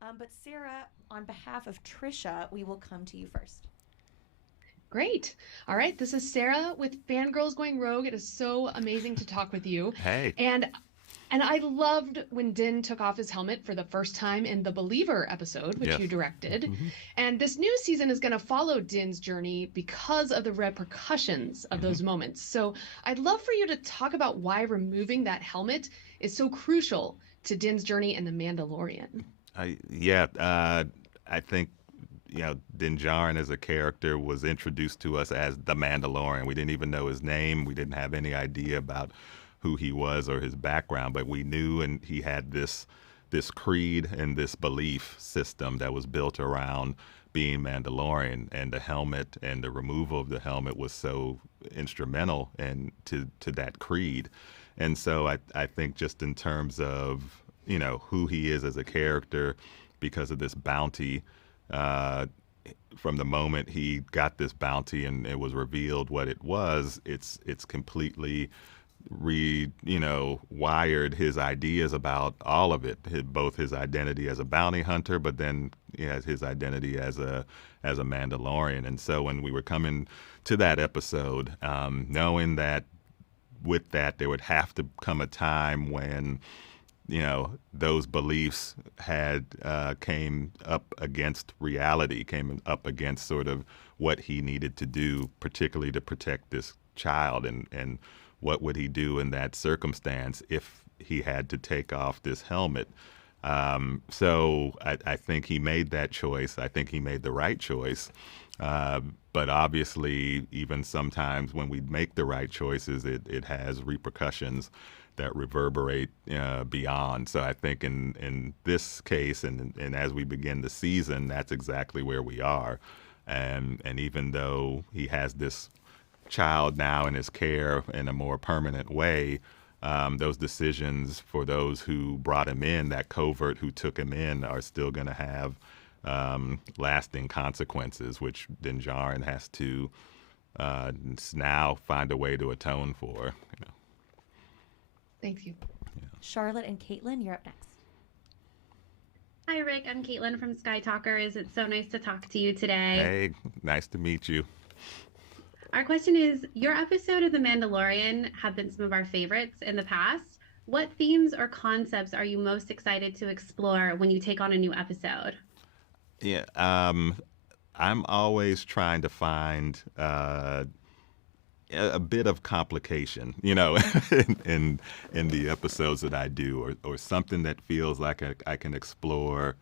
But Sarah, on behalf of Trisha, we will come to you first. Great. All right. This is Sarah with Fangirls Going Rogue. It is so amazing to talk with you. Hey. And and I loved when Din took off his helmet for the first time in the Believer episode, which you Yes. directed. Hmm. And this new season is going to follow Din's journey because of the repercussions of Hmm. those moments. So I'd love for you to talk about why removing that helmet is so crucial to Din's journey in The Mandalorian. Yeah, I think Din Djarin as a character was introduced to us as the Mandalorian. We didn't even know his name. We didn't have any idea about who he was or his background, but we knew, and he had this creed and this belief system that was built around being Mandalorian, and the helmet and the removal of the helmet was so instrumental and to that creed. And so I think just in terms of who he is as a character, because of this bounty, uh, from the moment he got this bounty and it was revealed what it was, it's completely wired his ideas about all of it, both his identity as a bounty hunter, but then he has his identity as a Mandalorian. And so when we were coming to that episode, knowing that with that there would have to come a time when those beliefs had came up against reality, came up against sort of what he needed to do, particularly to protect this child, and what would he do in that circumstance if he had to take off this helmet. So I think he made that choice. I think he made the right choice. But obviously, even sometimes when we make the right choices, it has repercussions that reverberate beyond. So I think in this case, and as we begin the season, that's exactly where we are. And even though he has this child now in his care in a more permanent way, those decisions for those who brought him in, that covert who took him in, are still going to have lasting consequences, which Din Djarin has to now find a way to atone for. Thank you. Charlotte and Caitlin, you're up next. Hi, Rick. I'm Caitlin from Skytalkers. It's so nice to talk to you today. Hey, nice to meet you. Our question is, your episode of The Mandalorian have been some of our favorites in the past. What themes or concepts are you most excited to explore when you take on a new episode? Yeah, I'm always trying to find a bit of complication, in the episodes that I do, or something that feels like I can explore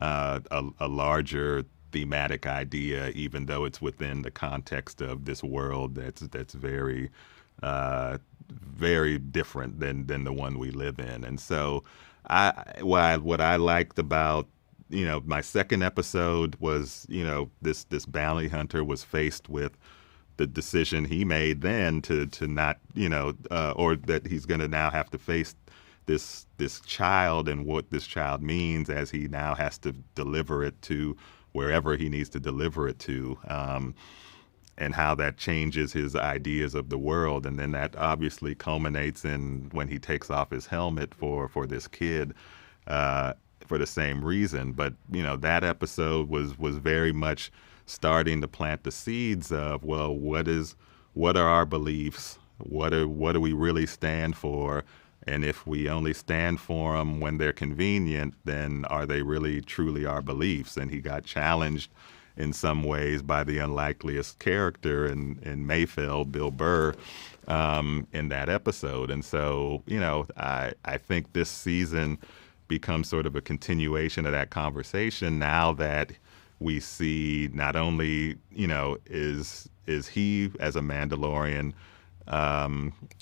a larger thematic idea, even though it's within the context of this world that's very very different than the one we live in. And so, what I liked about my second episode was this bounty hunter was faced with the decision he made then to not or that he's going to now have to face this child, and what this child means as he now has to deliver it to wherever he needs to deliver it to, and how that changes his ideas of the world. And then that obviously culminates in when he takes off his helmet for this kid, uh, for the same reason. But that episode was very much starting to plant the seeds of, well, what are our beliefs? What do we really stand for? And if we only stand for them when they're convenient, then are they really truly our beliefs? And he got challenged in some ways by the unlikeliest character in Mayfeld, Bill Burr, in that episode. And so, I think this season becomes sort of a continuation of that conversation, now that we see not only, is he as a Mandalorian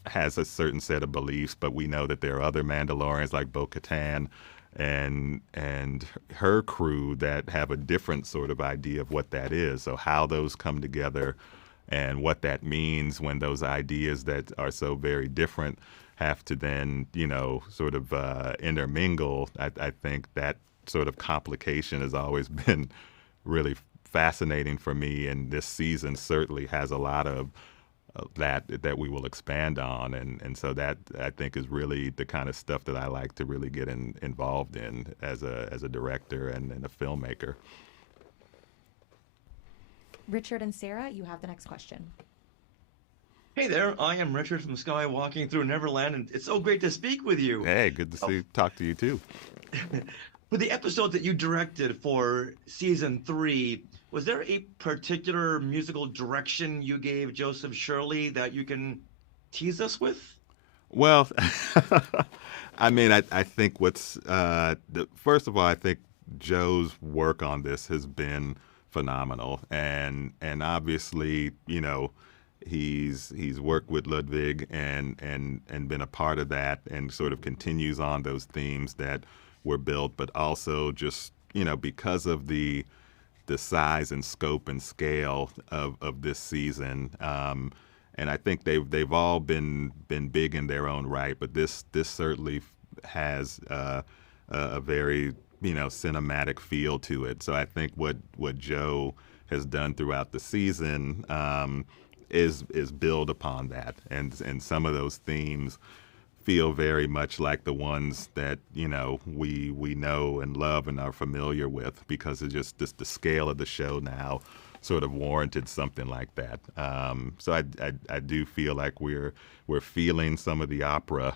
has a certain set of beliefs, but we know that there are other Mandalorians like Bo-Katan and her crew that have a different sort of idea of what that is. So how those come together and what that means when those ideas that are so very different have to then, sort of intermingle. I think that sort of complication has always been really fascinating for me, and this season certainly has a lot of that we will expand on, and so that I think is really the kind of stuff that I like to really get involved in as a director and a filmmaker. Richard and Sarah, you have the next question. Hey there, I am Richard from Skywalking Through Neverland, and it's so great to speak with you. Hey, good to talk to you too. For the episode that you directed for season 3, was there a particular musical direction you gave Joseph Shirley that you can tease us with? Well, I mean, I think first of all, I think Joe's work on this has been phenomenal, and obviously, you know, he's worked with Ludwig and been a part of that, and sort of continues on those themes that were built, but also just, you know, because of the size and scope and scale of this season, and I think they've all been big in their own right, but this certainly has a very, you know, cinematic feel to it. So I think what Joe has done throughout the season is build upon that, and some of those themes feel very much like the ones that, you know, we know and love and are familiar with, because it's just the scale of the show now sort of warranted something like that. So I do feel like we're feeling some of the opera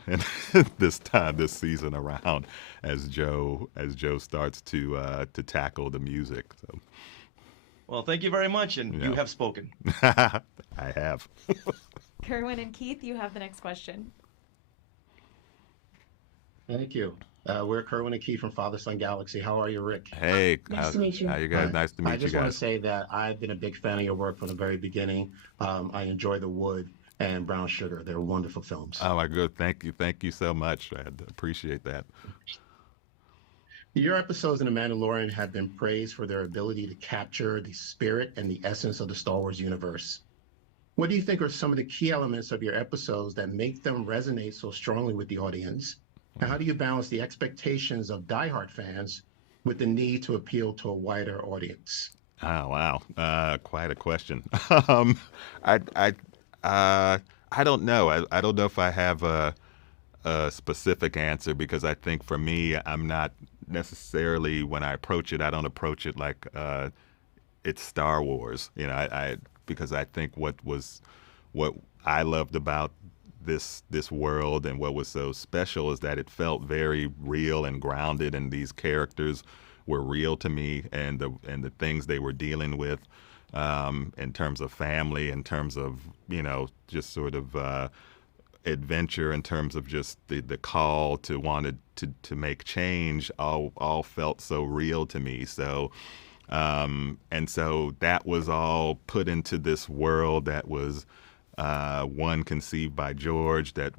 this season around as Joe starts to tackle the music. So. Well, thank you very much, and you have spoken. I have. Kerwin and Keith, you have the next question. Thank you. We're Kerwin and Keith from Father Son Galaxy. How are you, Rick? Hey, Nice to meet you. How you guys? Hi. Nice to meet you I just guys. want to say that I've been a big fan of your work from the very beginning. I enjoy The Wood and Brown Sugar. They're wonderful films. Oh my good. Thank you so much. I appreciate that. Your episodes in The Mandalorian have been praised for their ability to capture the spirit and the essence of the Star Wars universe. What do you think are some of the key elements of your episodes that make them resonate so strongly with the audience? And how do you balance the expectations of diehard fans with the need to appeal to a wider audience? Oh wow, quite a question. I don't know. I don't know if I have a specific answer, because I think for me, I'm not necessarily, when I approach it, I don't approach it like it's Star Wars. You know, because I think what I loved about this world and what was so special is that it felt very real and grounded, and these characters were real to me, and the things they were dealing with in terms of family, in terms of, you know, just sort of adventure, in terms of just the call to wanted to make change, all felt so real to me. So and so that was all put into this world that was one conceived by George, that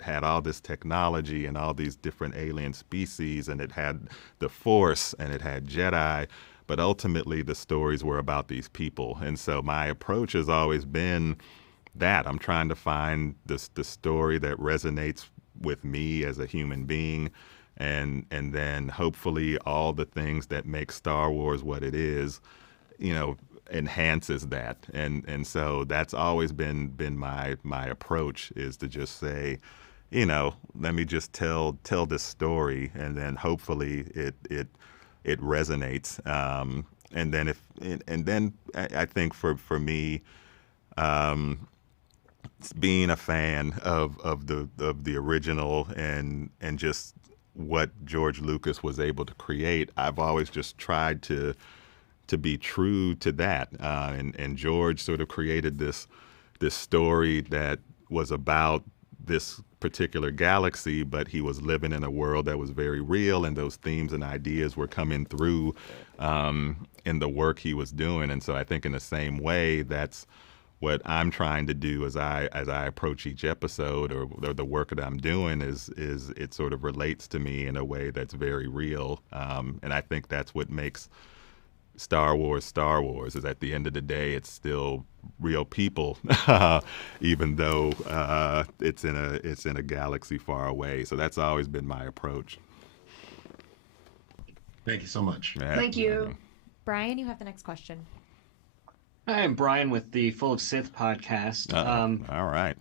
had all this technology and all these different alien species, and it had the Force and it had Jedi, but ultimately the stories were about these people. And so my approach has always been that I'm trying to find the story that resonates with me as a human being, and then hopefully all the things that make Star Wars what it is, you know, enhances that. And so that's always been my approach, is to just say, you know, let me just tell this story, and then hopefully it resonates. And then I think for me, being a fan of the original and just what George Lucas was able to create, I've always just tried to be true to that. And George sort of created this story that was about this particular galaxy, but he was living in a world that was very real, and those themes and ideas were coming through in the work he was doing. And so I think in the same way, that's what I'm trying to do as I approach each episode, or the work that I'm doing, is it sort of relates to me in a way that's very real. And I think that's what makes Star Wars, is at the end of the day, it's still real people, even though it's in a galaxy far away. So that's always been my approach. Thank you so much. Yeah. Thank you. Brian, you have the next question. Hi, I'm Brian with the Full of Sith podcast. All right.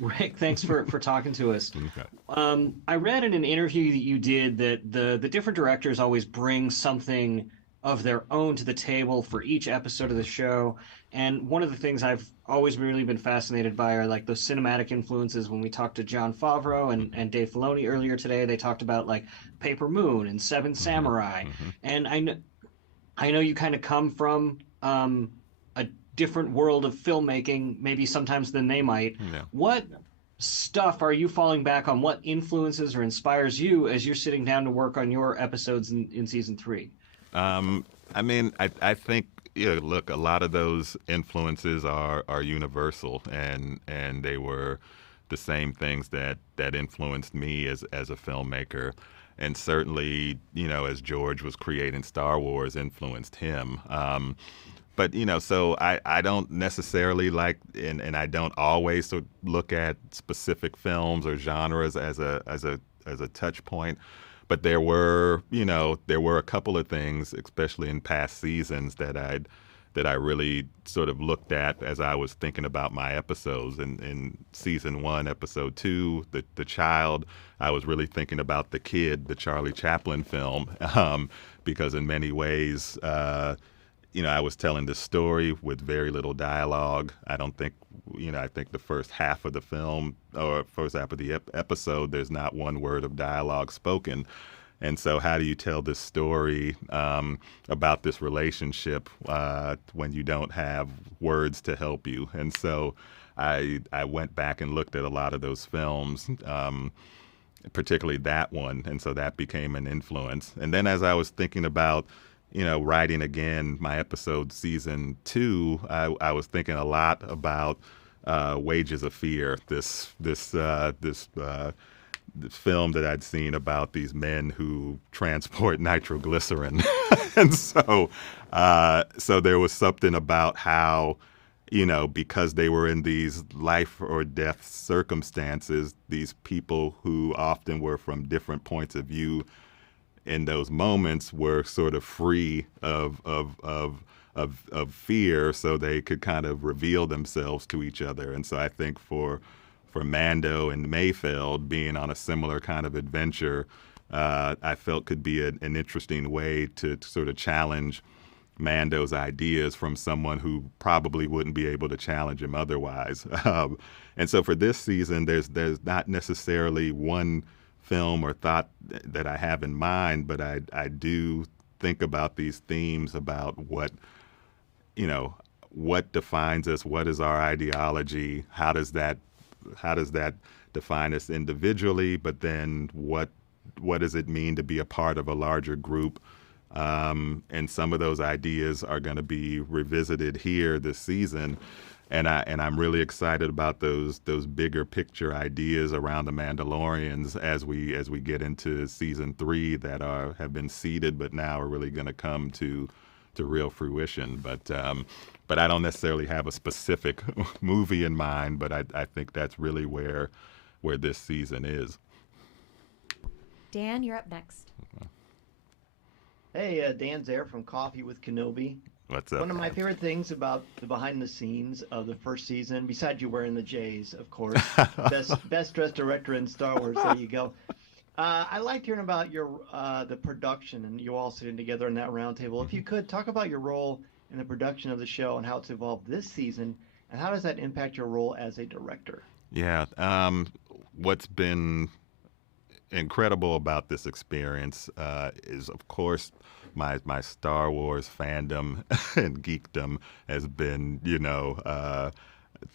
Rick, thanks for talking to us. Okay. I read in an interview that you did that the different directors always bring something of their own to the table for each episode of the show. And one of the things I've always really been fascinated by are like those cinematic influences. When we talked to Jon Favreau and Dave Filoni earlier today, they talked about like Paper Moon and Seven Samurai. And I know you kind of come from a different world of filmmaking, maybe sometimes than they might. Yeah. What stuff are you falling back on? What influences or inspires you as you're sitting down to work on your episodes in season 3? I mean, I think, look, a lot of those influences are universal, and they were the same things that influenced me as a filmmaker. And certainly, as George was creating Star Wars, influenced him. But, so I don't necessarily like, and I don't always look at specific films or genres as a touch point. But there were a couple of things, especially in past seasons, that I really sort of looked at as I was thinking about my episodes. In season 1, episode 2, the child, I was really thinking about The Kid, the Charlie Chaplin film, because in many ways, I was telling this story with very little dialogue. I don't think, I think the first half of the film or first half of the episode, there's not one word of dialogue spoken. And so how do you tell this story about this relationship when you don't have words to help you? And so I went back and looked at a lot of those films, particularly that one. And so that became an influence. And then as I was thinking about writing again my episode season 2, I was thinking a lot about Wages of Fear, this film that I'd seen about these men who transport nitroglycerin. And so there was something about how, because they were in these life or death circumstances, these people who often were from different points of view in those moments were sort of free of fear, so they could kind of reveal themselves to each other. And so I think for Mando and Mayfeld being on a similar kind of adventure, I felt could be an interesting way to sort of challenge Mando's ideas from someone who probably wouldn't be able to challenge him otherwise. And so for this season, there's not necessarily one film or thought that I have in mind, but I do think about these themes about what defines us, what is our ideology, how does that define us individually, but then what does it mean to be a part of a larger group? And some of those ideas are going to be revisited here this season. And I'm really excited about those bigger picture ideas around the Mandalorians as we get into season 3 that have been seeded, but now are really going to come to real fruition. But I don't necessarily have a specific movie in mind, but I think that's really where this season is. Dan, you're up next. Hey, Dan Zare from Coffee with Kenobi. What's up? One of my favorite things about the behind the scenes of the first season, besides you wearing the J's, of course, best dressed director in Star Wars. There you go. I liked hearing about your the production and you all sitting together in that round table. If you could talk about your role in the production of the show and how it's evolved this season, and how does that impact your role as a director? Yeah, what's been incredible about this experience is, of course, my Star Wars fandom and geekdom has been,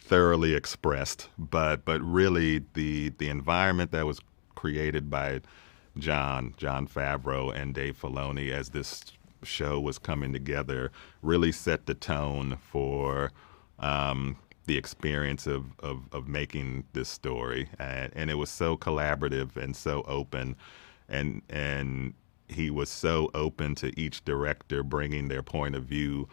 thoroughly expressed. But really, the environment that was created by Jon Favreau and Dave Filoni as this show was coming together really set the tone for the experience of making this story, and it was so collaborative and so open, and he was so open to each director bringing their point of view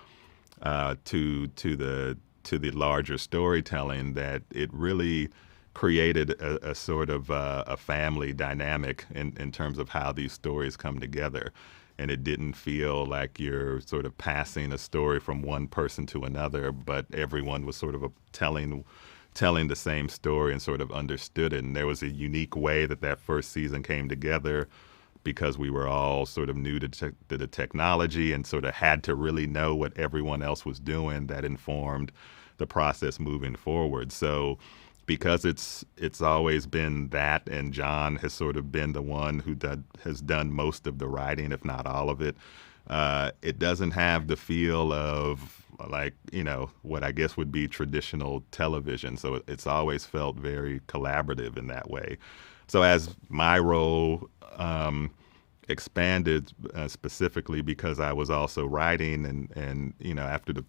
to the larger storytelling, that it really created a sort of a family dynamic in terms of how these stories come together. and it didn't feel like you're sort of passing a story from one person to another, but everyone was sort of telling the same story and sort of understood it. And there was a unique way that first season came together, because we were all sort of new to the technology and sort of had to really know what everyone else was doing. That informed the process moving forward. So because it's always been that, and John has sort of been the one who has done most of the writing, if not all of it, it doesn't have the feel of, like, what I guess would be traditional television. So it's always felt very collaborative in that way. So as my role expanded, specifically because I was also writing, and after the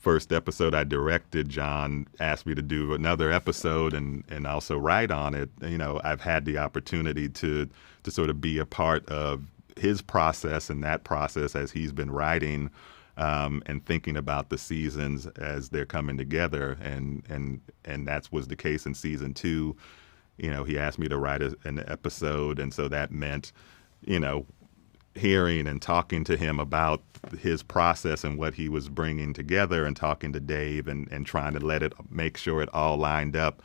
first episode I directed, John asked me to do another episode and also write on it. I've had the opportunity to sort of be a part of his process and that process as he's been writing, and thinking about the seasons as they're coming together, and that was the case in season 2. He asked me to write an episode, and so that meant, hearing and talking to him about his process and what he was bringing together, and talking to Dave and trying to make sure it all lined up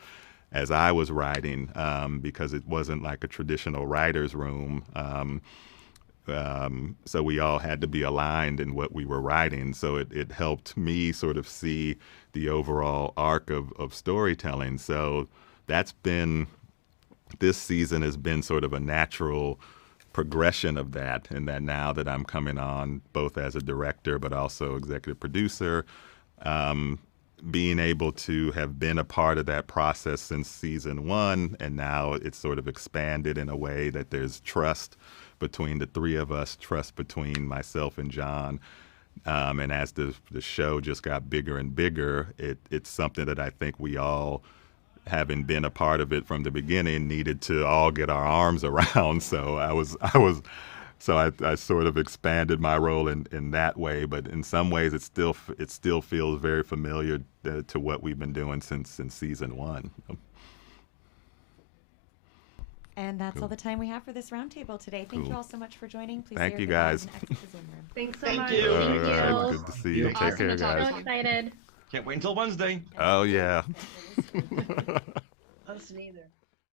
as I was writing, because it wasn't like a traditional writer's room. So we all had to be aligned in what we were writing. So it helped me sort of see the overall arc of storytelling. So this season has been sort of a natural progression of that, and that now that I'm coming on both as a director but also executive producer, being able to have been a part of that process since season 1, and now it's sort of expanded in a way that there's trust between the three of us, trust between myself and John. And as the show just got bigger and bigger, it's something that I think we all, having been a part of it from the beginning, needed to all get our arms around. So I sort of expanded my role in that way, but in some ways it still feels very familiar to what we've been doing since season 1. And that's all the time we have for this roundtable today. Thank you all so much for joining. Please Thank say you, your goodbyes guys. and exit the Zoom room. Thanks so Thank much. you. Thank you. All right, good to see you. Take Awesome care, to talk. guys. So excited. Can't wait until Wednesday. Oh, yeah. Us neither.